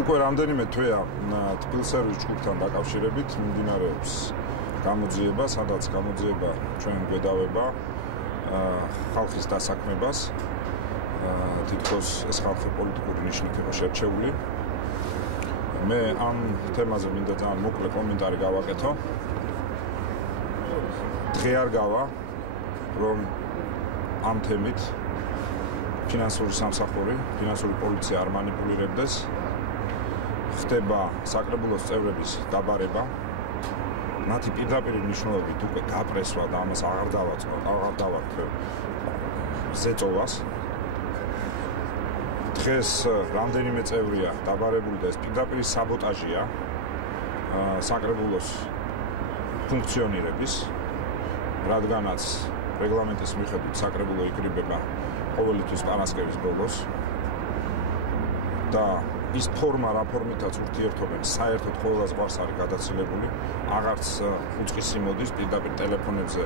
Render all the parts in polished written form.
უკვე რამდენიმე თვეა თბილსერვის ჯგუფთან დაკავშირებით მიმდინარეობს გამოძიება, სადაც გამოძიება ჩვენ გვედავება ხალხის დასაქმებას. თითქოს ეს ხალხი პოლიტიკური ნიშნით იყო შერჩეული. მე ამ თემაზე მინდა ძალიან მოკლე კომენტარი გავაკეთო. დღე არ გავა, რომ ამ თემით ფინანსური სამსახური, ფინანსური პოლიცია არ მანიპულირებდეს. ხდება საკრებულოს წევრების დაბარება. მათი პირდაპირ მნიშვნელობით უკვე გაპრესვა და ამას აღარ დავართ ზეწოვას. დღეს რამდენიმე წევრია დაბარებული და ეს პირდაპირ საბოტაჟია საკრებულოს ფუნქციონირების, რადგანაც რეგლამენტის მიხედვით საკრებულო იკრიბება ყოველთვის პარასკევის ბოლოს და ის ფორმა რა ფორმითაც ურთიერთობენ საერთოდ ყველა ზღვარს არის გადაცილებული, აღარც უწყისი მოდის პირდაპირ ტელეფონებზე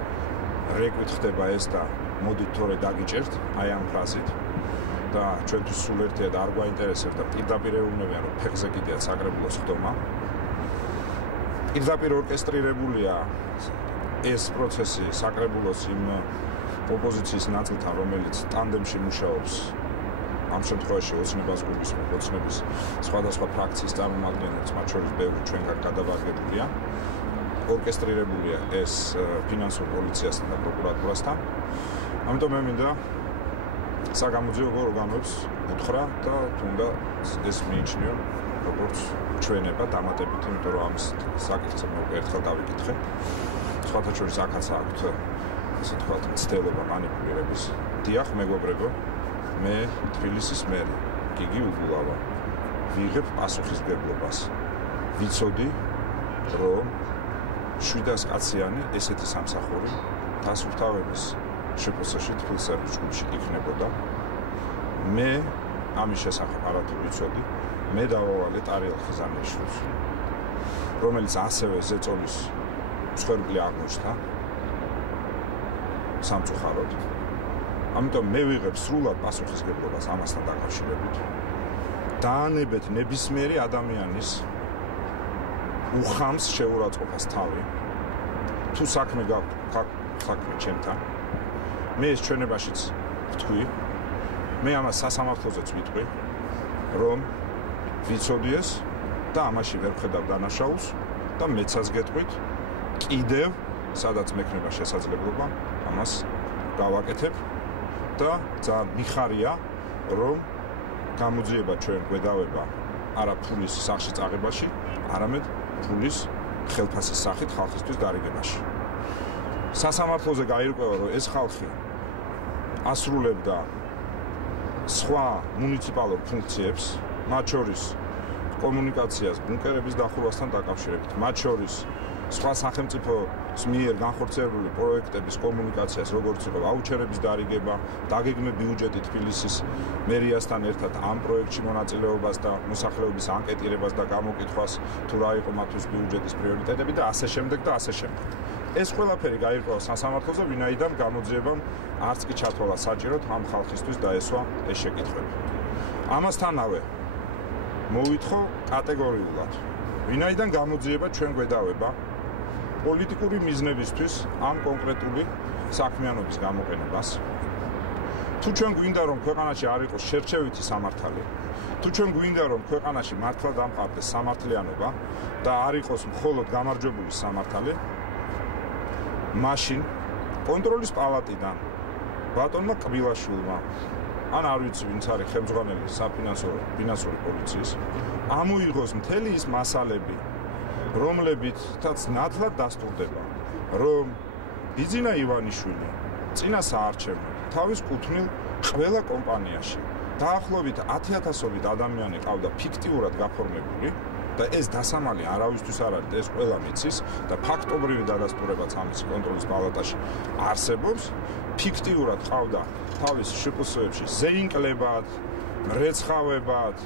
რეკვით ხდება ეს და მოდით თორე დაგიჭერთ აი ამ ფრაზით და ჩვენთვის სულ ერთია და არ გვაინტერესებს და პირდაპირ ეუბნებიან რომ ფეხზე კიდეა საკრებულოს ხდომა. პირდაპირ ორკესტრირებულია ეს პროცესი საკრებულოს იმ ოპოზიციის ნაწილთან, რომელიც ტანდემში მუშაობს. ამ შემთხვევაში ოცნებას გუნდის ოცნების სხვადასხვა ფრაქციის წარმომადგენლებს, მათ შორის ბევრი ჩვენგან გადავარგებულია. ორკესტრირებულია ეს ფინანსურ პოლიციასთან და პროკურატურასთან. ამიტომ მე მინდა საგამოძიებო ორგანოებს უთხრა და თუნდა ეს მიიჩნიონ როგორც ჩვენება დამატებით, იმიტომ რომ ამ საკითხზე მე ერთხელ დავიკითხე. სხვათა შორის აქაც აქვთ ასე თქვა მცდელობა მანიპულირების. დიახ, მეგობრებო, მე თბილისის მერი გიგი უგულავა ვიღებ პასუხისმგებლობას. ვიცოდი, რომ 700 კაციანი ესეთი სამსახური დასუფთავების შეფასებაში თბილისის ჯგუფში იქნებოდა. მე ამის შესახებ არათუ ვიცოდი, მე დავავალე ტარიელ ხიზანიშვილს, რომელიც ასევე ზეწოლის მსხვერპლი აღმოჩნდა სამწუხაროდ. ამიტომ მე ვიღებ სრულად პასუხისმგებლობას ამასთან დაკავშირებით. დაანებეთ ნებისმიერი ადამიანის უხამს შეურაცხყოფას თავი. თუ საქმე გაქვს საქმე ჩემთან, მე ეს ჩვენებაშიც ვთქვი, მე ამას სასამართლოზეც ვიტყვი, რომ ვიცოდი ეს და ამაში ვერ ვხედავ დანაშაულს და მეცაც გეტყვით, კიდევ სადაც მექნება შესაძლებლობა ამას გავაკეთებ და ძალიან მიხარია, რომ გამოძიება ჩვენ გვედავება არა ფულის სახში წაღებაში, არამედ ფულის ხელფასის სახით ხალხისთვის გარიგებაში. სასამართლოზე გაირკვევა, რომ ეს ხალხი ასრულებდა სხვა მუნიციპალურ ფუნქციებს, მათ შორის კომუნიკაციას ბუნკერების დახურვასთან დაკავშირებით, მათ შორის სხვა სახელმწიფოს მიერ განხორციელებული პროექტების კომუნიკაციას, როგორც იყო ვაუჩერების დარიგება, დაგეგმე ბიუჯეტი თბილისის მერიასთან ერთად ამ პროექტში მონაწილეობას და მოსახლეობის ანკეტირებას და გამოკითხვას, თუ რა იყო მათთვის ბიუჯეტის პრიორიტეტები და ასე შემდეგ და ასე შემდეგ. ეს ყველაფერი გაირკვევა სასამართლოზე, ვინაიდან გამოძიებამ არც კი ჩათვალა საჭიროდ ამ ხალხისთვის დაესვა ეს შეკითხვები. ამასთანავე მოვითხოვ კატეგორიულად, ვინაიდან გამოძიება ჩვენ გვედავება პოლიტიკური მიზნებისთვის ამ კონკრეტული საქმიანობის გამოყენებას. თუ ჩვენ გვინდა რომ ქვეყანაში არ იყოს შერჩევითი სამართალი, თუ ჩვენ გვინდა რომ ქვეყანაში მართლა დამყარდეს სამართლიანობა და არ იყოს მხოლოდ გამარჯვებული სამართალი, მაშინ კონტროლის პალატიდან ბატონმა კბილაშვილმა ან არ ვიცი ვინც არის ხელმძღვანელი ფინანსური პოლიციის ამოიღოს მთელი ის მასალები, რომლებითაც ნათლად დასტურდება, რომ ბიძინა ივანიშვილი წინა საარჩევნოდ თავის კუთვნილ ყველა კომპანიაში დაახლოებით 10,000-ობით ადამიანი ყავდა ფიქტიურად გაფორმებული და ეს დასამალი არავისთვის არ არის, ეს ყველა მიცის და ფაქტობრივი დადასტურებაც ამის კონტროლის პალატაში არსებობს. ფიქტიურად ყავდა თავის შპს-ებში ზეინკლებად, მრეცხავებად,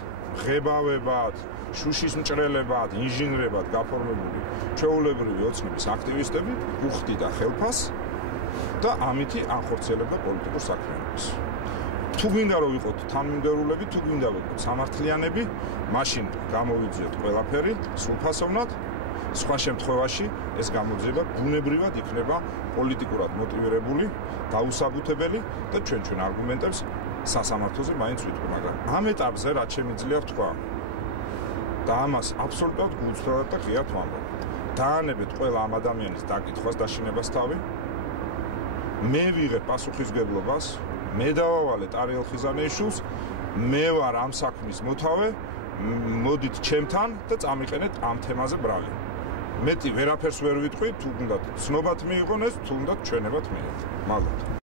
ღებავებად, შუშის მჭრელებად, ინჟინრებად გაფორმებული ჩვეულებრივი ოცნების აქტივისტები უხდიდა ხელფასს და ამითი ანხორციელებდა პოლიტიკურ საქმიანობას. თუ გვინდა რომ ვიყოთ თანმიმდევრულები, თუ გვინდა ვიყოთ სამართლიანები, მაშინ გამოვიძიოთ ყველაფერი სრულფასოვნად. სხვა შემთხვევაში ეს გამოძიება ბუნებრივად იქნება პოლიტიკურად მოტივირებული, დაუსაბუთებელი და ჩვენ არგუმენტებს სასამართლოზე მაინც ვიტყვი, მაგრამ ამ ეტაპზე რაც შემიძლია ვთქვა და ამას აბსოლუტურად გულწრფელად და ღიად ვამბობ. დაანებეთ ყველა ამ ადამიანის დაკითხვას, დაშინებას თავი. მე ვიღებ პასუხისმგებლობას, მე დავავალეთ არიელ ხიზანეიშვილს, მე ვარ ამ საქმის მოთავე, მოდით ჩემთან და წამიყენეთ ამ თემაზე ბრალი. მეტი ვერაფერს ვერ ვიტყვი, თუ უნდათ ცნობად მიიღონ ეს, თუ უნდათ ჩვენებად მიიღოთ. მაგათ